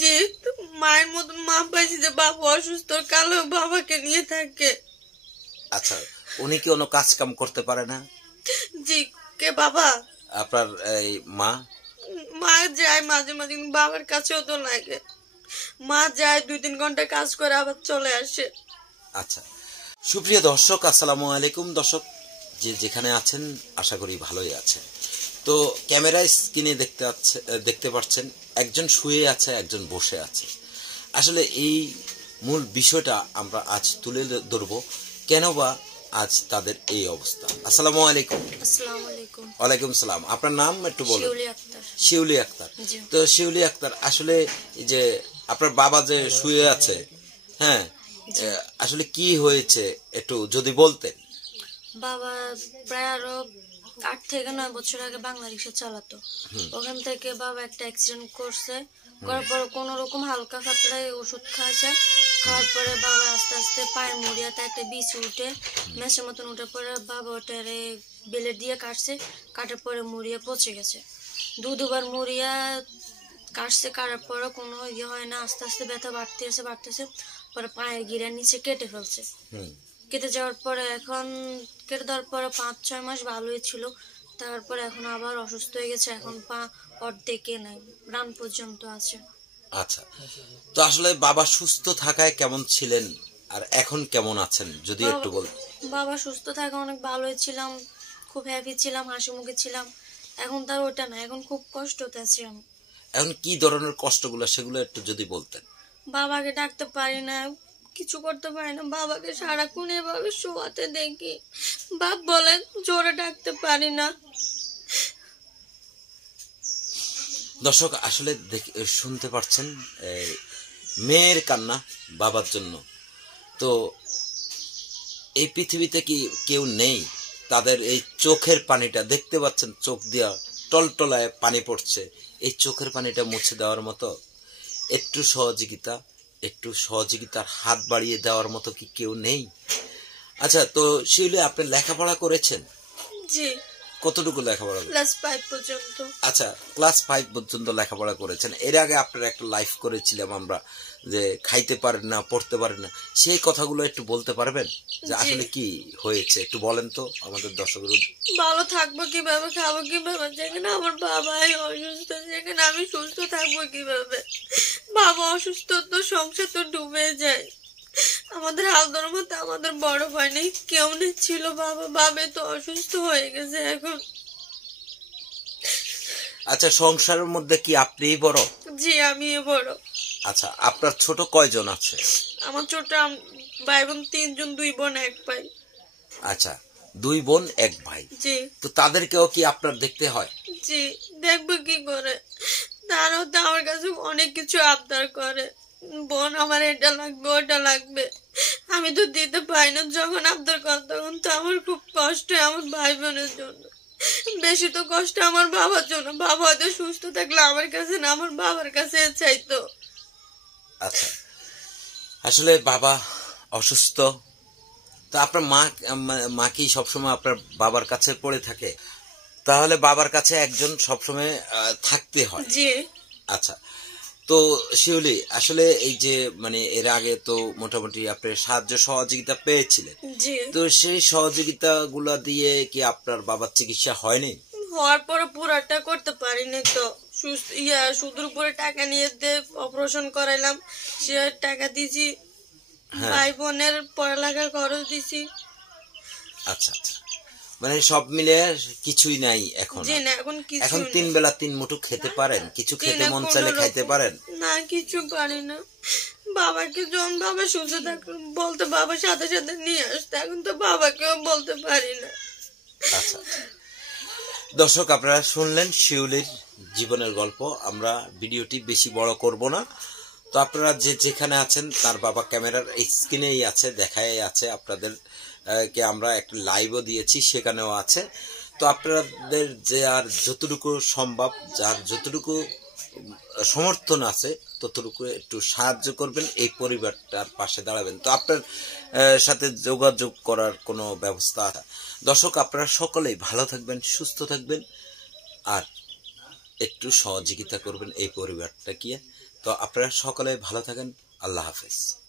জি, মায়ের মতন মা পাইছি যে বাবা অসুস্থ, কালো বাবাকে নিয়ে থাকে। আচ্ছা, উনি কি কোনো কাজ কাম করতে পারে না? জি। কে বাবা? আপনার এই মা? মা যায় মাঝে মাঝে, বাবার কাছেও তো লাগে। মা যায় 2-3 ঘন্টা কাজ করে আবার চলে আসে। আচ্ছা, সুপ্রিয় দর্শক, আসসালামু আলাইকুম। দর্শক যে যেখানে আছেন আশা করি ভালোই আছেন। তো ক্যামেরা স্ক্রিনে দেখতে পাচ্ছেন একজন শুয়ে আছে, একজন বসে আছে। আসলে এই মূল বিষয়টা আমরা আজ তুলে ধরব, কেন বা আজ তাদের এই অবস্থা। আসসালামু আলাইকুম। আসসালামু আলাইকুম। ওয়ালাইকুম সালাম। আপনার নাম একটু বলুন। শিউলি আক্তার। শিউলি আক্তার। তো শিউলি আক্তার, আসলে যে আপনার বাবা যে শুয়ে আছে, হ্যাঁ, আসলে কি হয়েছে একটু যদি বলতেন। বাবা প্রায় আরো 8 থেকে 9 বছর আগে বাংলা রিক্সা চালাতো। ওখান থেকে বাবা একটা অ্যাক্সিডেন্ট করছে, করার পর কোন রকম হালকা পাতলা ওষুধ খাওয়াছে। খাওয়ার পরে বাবা আস্তে আস্তে পায়ের মুড়িয়াতে একটা বিষ উঠে মেসের মতন উঠে পরে বাবা ওটারে বেলেট দিয়ে কাটছে। কাটার পরে মুড়িয়া পচে গেছে। দুবার মুড়িয়া কাটছে, কাটার পরে কোনো ইয়ে হয় না। আস্তে আস্তে ব্যথা বাড়তেছে। পরে পায়ের গিরার নিচে কেটে ফেলছে। কেটে যাওয়ার পরে এখন কেটে দেওয়ার পরে 5-6 মাস ভালোই ছিল। তারপরে এখন আবার অসুস্থ হয়ে গেছে। এখন পা অর্ধেকে নাই, রান পর্যন্ত আছে। আচ্ছা, তো আসলে বাবা সুস্থ থাকায় কেমন ছিলেন আর এখন কেমন আছেন যদি একটু বল। বাবা সুস্থ থাকা অনেক ভালোই ছিলাম, খুব হ্যাপি ছিলাম, হাসি মুখে ছিলাম। এখন তার ওটা না, এখন খুব কষ্টতে আছি আমি। এখন কি ধরনের কষ্টগুলো সেগুলো একটু যদি বলতেন। বাবাকে ডাকতে পারি না, কিছু করতে পারি না। বাবাকে সারাক্ষণ এভাবে শোয়াতে দেখি, বাপ বলেন জোরে ডাকতে পারি না। দর্শক আসলে শুনতে পাচ্ছেন মেয়ের কান্না বাবার জন্য। তো এই পৃথিবীতে কি কেউ নেই তাদের এই চোখের পানিটা দেখতে পাচ্ছেন, চোখ দিয়া টলটলায় পানি পড়ছে, এই চোখের পানিটা মুছে দেওয়ার মতো একটু সহযোগিতার হাত বাড়িয়ে দেওয়ার মতো কি কেউ নেই? আচ্ছা, তো শিউলি আপনি লেখাপড়া করেছেন? জি। কতটুকু লেখাপড়া? ক্লাস 5 পর্যন্ত। আচ্ছা, ক্লাস 5 পর্যন্ত লেখাপড়া করেছেন। এর আগে আপনার একটা লাইফ করেছিলাম আমরা, যে খাইতে পারেন না, পড়তে পারেন না, সেই কথাগুলো একটু বলতে পারবেন যে আসলে কি হয়েছে একটু বলেন তো আমাদের দর্শকদের। ভালো থাকবো কিভাবে, খাবো কিভাবে, যেখানে আমার বাবাই অসুস্থ, যেখানে আমি সুস্থ থাকবো কিভাবে? বাবা অসুস্থ তো সংসার তো ডুবে যায়। আমাদের হাল ধরার মতো আমাদের বড় ভাই নেই, কেউ নেই ছিল। বাবে তো অসুস্থ হয়ে গেছে এখন। আচ্ছা, সংসারের মধ্যে কি আপনিই বড়? জি, আমি বড়। আচ্ছা, আপনার ছোট কয়জন আছে? আমার ছোট ভাই বোন 3 জন, 2 বোন 1 ভাই। আচ্ছা, 2 বোন 1 ভাই। জি। তো তাদেরকেও কি আপনার দেখতে হয়? জি, দেখবো কি করে? তারাও তো আমার কাছে অনেক কিছু আবদার করে, বোন আমার এটা লাগবে ওটা লাগবে, আমি তো দিতে পারি না। যখন আবদার করে তখন তো আমার খুব কষ্ট হয় আমার ভাই বোনের জন্য। বেশি তো কষ্ট আমার বাবার জন্য। বাবা হয়তো সুস্থ থাকলে আমার কাছে না, আমার বাবার কাছে চাইতো। আচ্ছা, আসলে বাবা অসুস্থ, তো আপনার মা কি সবসময় আপনার বাবার কাছে পড়ে থাকে? তাহলে বাবার কাছে একজন সবসময় থাকতে হয়। জি। আচ্ছা, তো শিউলি আসলে এই যে মানে এর আগে তো মোটামুটি আপনি সাহায্য সহযোগিতা পেয়েছিলেন, তো সেই সহযোগিতা গুলা দিয়ে কি আপনার বাবার চিকিৎসা হয়নি? হওয়ার পরে পুরাটা করতে পারিনি তো। সুদের উপরে টাকা নিয়ে অপারেশন করাইলাম, সে টাকা দিছি, ভাই বোনের পড়ালেখার খরচ দিছি। আচ্ছা আচ্ছা, মানে সব মিলে কিছুই নাই এখন? এখন 3 বেলা 3 মুঠো খেতে পারেন? কিছু খেতে মন চাইলে খাইতে পারেন? না, কিছু পারি না। বাবাকে যখন বাবা সুস্থ থাকতো বলতে বাবার সাথে সাথে নিয়ে আসতো, এখন তো বাবাকেও বলতে পারি না। আচ্ছা, দর্শক আপনারা শুনলেন শিউলির জীবনের গল্প। আমরা ভিডিওটি বেশি বড় করব না। তো আপনারা যেখানে আছেন, তার বাবা ক্যামেরার স্ক্রিনেই আছে, দেখাই আছে আপনাদের কে। আমরা একটা লাইভও দিয়েছি, সেখানেও আছে। তো আপনাদের যে আর যতটুকু সম্ভব, যার যতটুকু সমর্থন আছে ততটুকু একটু সাহায্য করবেন, এই পরিবারটার পাশে দাঁড়াবেন। তো আপনার সাথে যোগাযোগ করার কোনো ব্যবস্থা? দর্শক আপনারা সকলেই ভালো থাকবেন, সুস্থ থাকবেন, আর একটু সহযোগিতা করবেন এই পরিবারটাকে। তো আপনারা সকলে ভালো থাকেন। আল্লাহ হাফেজ।